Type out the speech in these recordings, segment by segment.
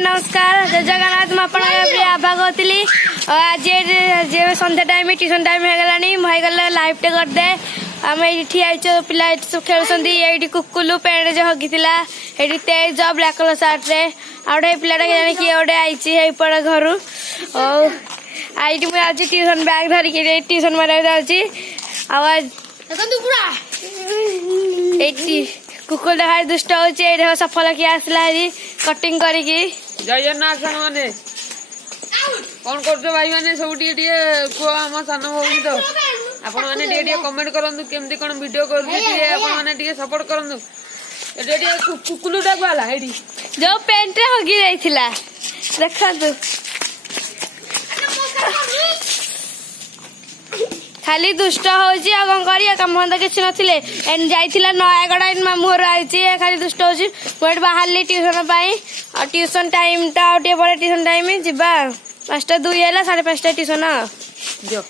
नमस्कार जय जगन्नाथ मुझे आभा कहती आज सन्ध्या टाइम ट्यूशन टाइम हो लाइव टे करदे आम ये ठिया पिला सब खेलुंट ये कुकुलू पेड़ जो हगिला ये तेज ब्लाक कलर सार्ट रे आउे पिलाटा जाने किए गोटे आई घर आई मुझे आज ट्यूशन बैग धरिकी ट्यूशन मारा जाऊँगी आज कुकुर देखा दुष्ट हो सफल किए आसला कटिंग करी जय जगन्नाथ सान मैंने कौन कर भाई मैंने सब कह आम सान भौणी तो आपण मैंने कमेंट करूँ केमती कौन वीडियो कर सपोर्ट करूँ कुकुलूटा कहला जो पेंट हगी जाइथिला देखा खाली दुष्ट होची आ कौन करिया काम धंदा किसी नथिले एन जाइथिला नयागढ़ मामूर आइची खाली दुष्ट होची गोटे बाहरली ट्यूशन पाई और ट्यूशन टाइम टा आउटे बड़े ट्यूशन टाइम जीवा 5:02 हैला 5:30 ट्यूशन जो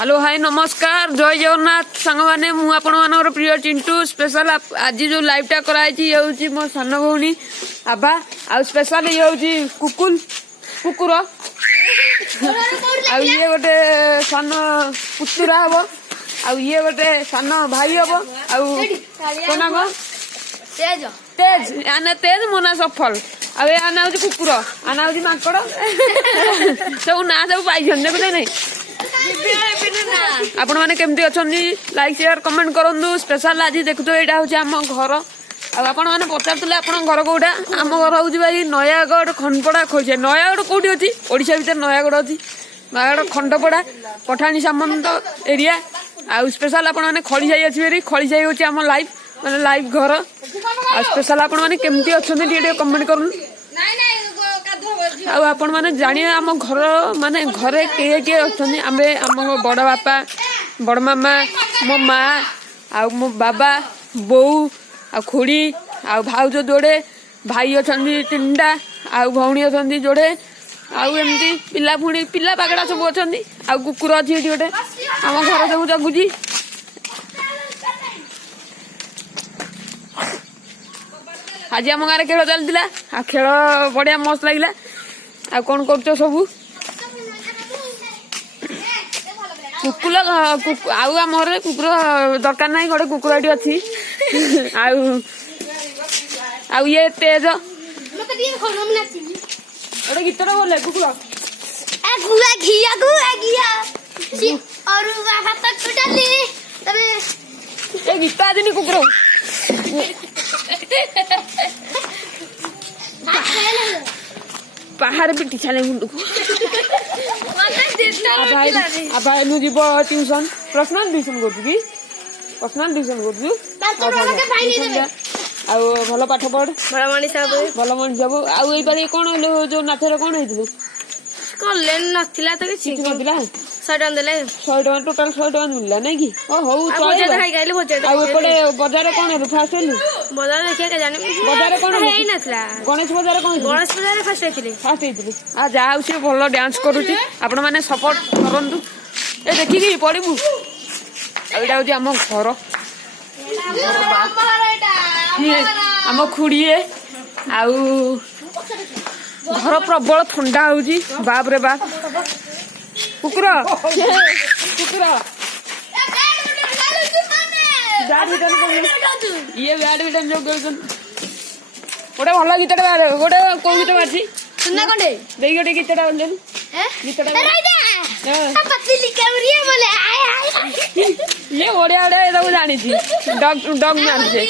हेलो हाय नमस्कार जय जगन्नाथ सांग मैंने मु आपण मानकर प्रिय चिंटू स्पेशल आज जो लाइवटा कराई ये हूँ मो सान भौणी आभा आ स्पेशल ये हूँ कुकुल कुकुर ये गोटे सान पुतुरा हम ये गोटे सान भाई हम आना तेज तेज आने तेज मो ना सफल आना हूँ कुकुर आना हूँ माकड़ सब ना सब पाई देखते नहीं आपण मैंने केमती अच्छा लाइक शेयर कमेंट करूँ स्पेशल आज देखु यहाँ हूँ आम घर आपण मैंने पचारे आप घर कौटा आम घर हूँ भाई नयागढ़ खंडपड़ा खोजे नयागढ़ कौटी अच्छी ओडिशा भीतर नयागढ़ अच्छी नयागढ़ खंडपड़ा पठाणी सामंत एरिया आ स्पेशल आपण मैंने खड़ी जाई अच्छी खड़ी जाई होची आम लाइव माने लाइव घर आ स्पेशल आपण मैंने केमती अच्छा कमेंट करूँ आपण मैंने जानिए आम घर माने घरे किए किए अच्छा आम आम बड़ बापा बड़ मामा मो माँ आ मो बाबा बोऊ आ खुड़ी आ भाउज जोड़े भाई अच्छा 3टा आ भौणी अच्छा जोड़े आमती पिला पुणी पिला पागड़ा सब अच्छा आ कुकुर अच्छी गोटे आम घर सब जगुची आज आम गाँव खेल चलता आ खेल बढ़िया मस्त लगे आ कौन कर सब कुकुल आम घर कुकुर दरकार ना गोटे कुकुरटी अच्छी आउ ये तेज गोटे गीत बोले कुकुर ए गीत आदि कुकुर पहाड़ पिटी छाले मुंड को भाई नु जीव ट्यूशन पर्सनल ट्यूशन कर पर्सनल ट्यूशन कर भल पाठ पढ़ भल मनीष बाबू आउ ये कौन जो नाचर कौन हो कले नथिला तो किसी नथिला 100 टका देले 100 टका टोटल 100 टका मिलला नहीं कि ओ हो भोजन खाई गाइले भोजन आ एपटे बाजार कौन है फास्ट हेलु बाजार देखिया के जाने बाजार कौन है नथिला गणेश बाजार कौन गणेश बाजार फास्ट हेतिले आ जाऊ से भलो डांस करूची आपण माने सपोर्ट करंतु ए देखि कि पड़िबु एटा होची हम घर आम खुड़िए आउ घर प्रबल ठंडा होची बाप रे बाप कुकुर कुकुर ये बैडमिंटन जो गोटे भल गीत गोटे कौ गीत बाजी सुना कोडे देई गोटे गीतटा बोल गीतटा ये ओडिया ओडिया ये जानी थी डॉग डॉग मान से